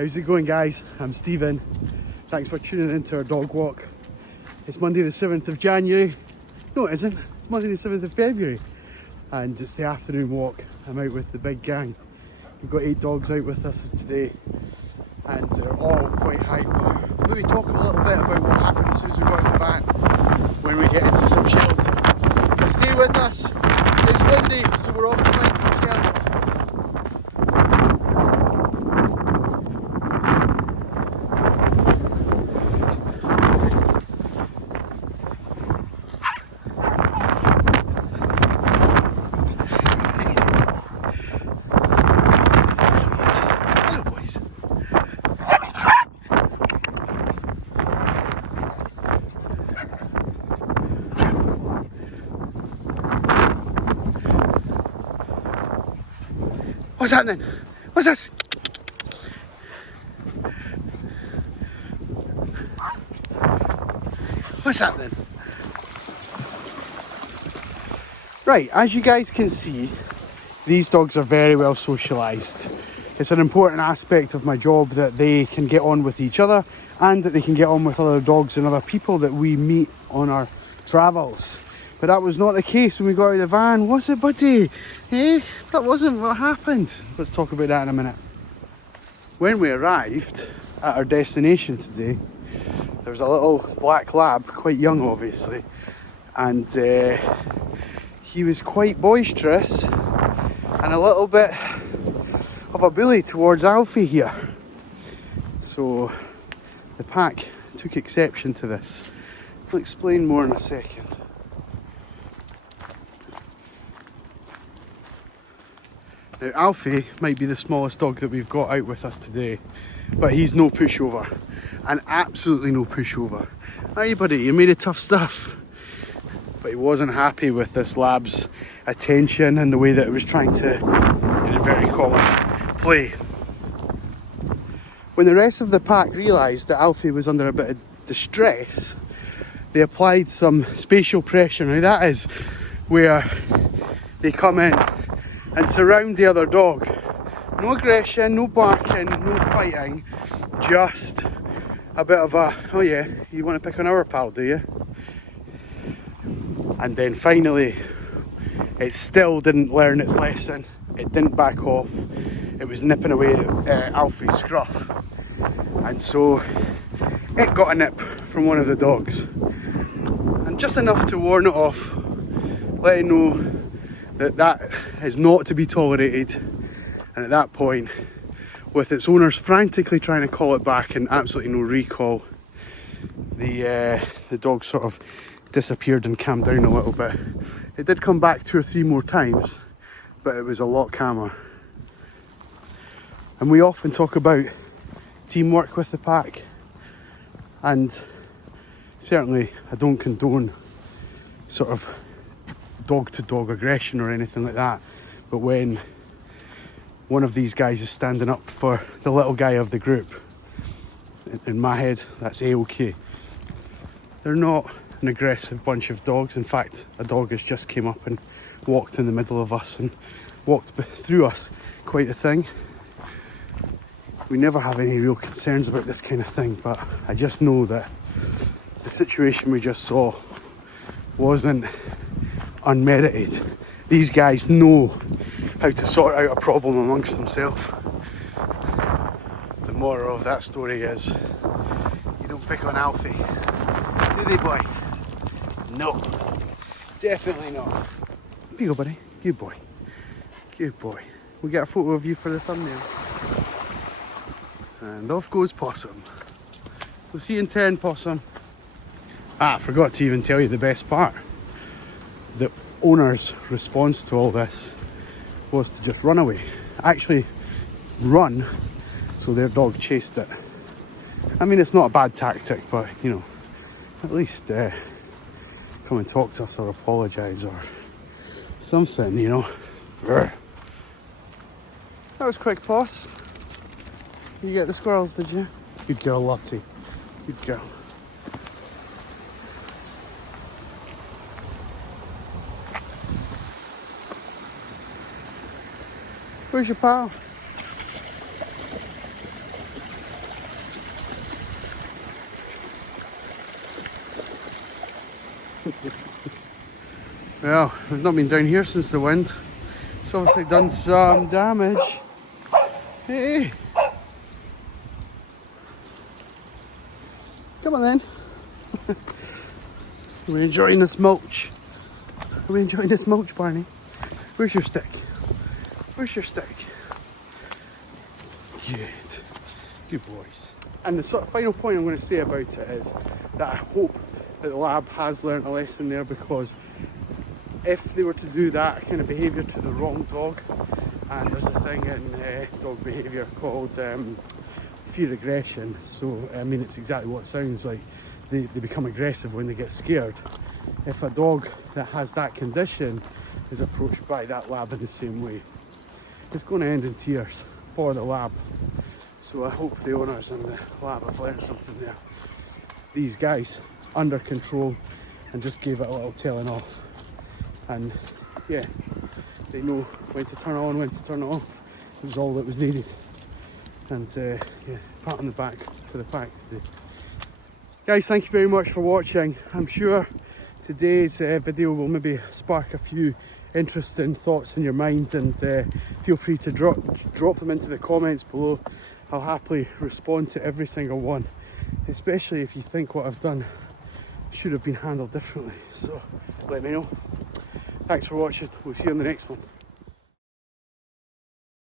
How's it going, guys? I'm Stephen. Thanks for tuning into our dog walk. It's Monday the 7th of January. No, it isn't. It's Monday the 7th of February. And it's the afternoon walk. I'm out with the big gang. We've got 8 dogs out with us today. And they're all quite hyper. Let me talk a little bit about what happened as soon as we got in the van when we get into some shelter. But stay with us. It's windy, so we're off to find some shelter. What's happening? What's this? What's happening? Right, as you guys can see, these dogs are very well socialised. It's an important aspect of my job that they can get on with each other and that they can get on with other dogs and other people that we meet on our travels. But that was not the case when we got out of the van, was it, buddy? Eh? That wasn't what happened. Let's talk about that in a minute. When we arrived at our destination today, there was a little black lab, quite young obviously, and he was quite boisterous and a little bit of a bully towards Alfie here. So the pack took exception to this. I'll explain more in a second. Now Alfie might be the smallest dog that we've got out with us today, but he's no pushover, and absolutely no pushover. Are you, buddy? You made it tough stuff. But he wasn't happy with this lab's attention and the way that it was trying to, in inverted commas, play. When the rest of the pack realised that Alfie was under a bit of distress, they applied some spatial pressure. Now that is where they come in and surround the other dog. No aggression, no barking, no fighting, just a bit of a, oh yeah, you want to pick on our pal, do you? And then finally, it still didn't learn its lesson. It didn't back off. It was nipping away at Alfie's scruff. And so it got a nip from one of the dogs. And just enough to warn it off, let it know that that is not to be tolerated. And at that point, with its owners frantically trying to call it back and absolutely no recall, the dog sort of disappeared and calmed down a little bit. It did come back 2 or 3 more times, but it was a lot calmer. And we often talk about teamwork with the pack, and certainly I don't condone sort of dog to dog aggression or anything like that, but when one of these guys is standing up for the little guy of the group, in my head that's A-OK. They're not an aggressive bunch of dogs. In fact, a dog has just came up and walked in the middle of us and walked through us. Quite a thing. We never have any real concerns about this kind of thing, but I just know that the situation we just saw wasn't unmerited. These guys know how to sort out a problem amongst themselves. The moral of that story is, you don't pick on Alfie, do they, boy? No, definitely not. Here you go, buddy. Good boy. Good boy. We get a photo of you for the thumbnail. And off goes Possum. We'll see you in 10, Possum. Ah, I forgot to even tell you the best part. The owner's response to all this was to just run away. Actually, run, so their dog chased it. I mean, it's not a bad tactic, but, you know, at least come and talk to us or apologise or something, you know. That was quick, Poss. You get the squirrels, did you? Good girl, Lottie. Good girl. Where's your pal? Well, we've not been down here since the wind. It's obviously done some damage. Hey! Come on then. Are we enjoying this mulch? Are we enjoying this mulch, Barney? Where's your stick? Where's your stick? Good. Good boys. And the sort of final point I'm going to say about it is that I hope that the lab has learnt a lesson there, because if they were to do that kind of behaviour to the wrong dog, and there's a thing in dog behaviour called fear aggression, so I mean it's exactly what it sounds like. They become aggressive when they get scared. If a dog that has that condition is approached by that lab in the same way, it's going to end in tears for the lab. So I hope the owners and the lab have learned something there. These guys under control and just gave it a little telling off. And yeah, they know when to turn it on, when to turn it off. It was all that was needed. And yeah, pat on the back to the pack today. Guys, thank you very much for watching. I'm sure today's video will maybe spark a few interesting thoughts in your mind, and feel free to drop them into the comments below. I'll happily respond to every single one, especially if you think what I've done should have been handled differently. So let me know. Thanks for watching. We'll see you on the next one.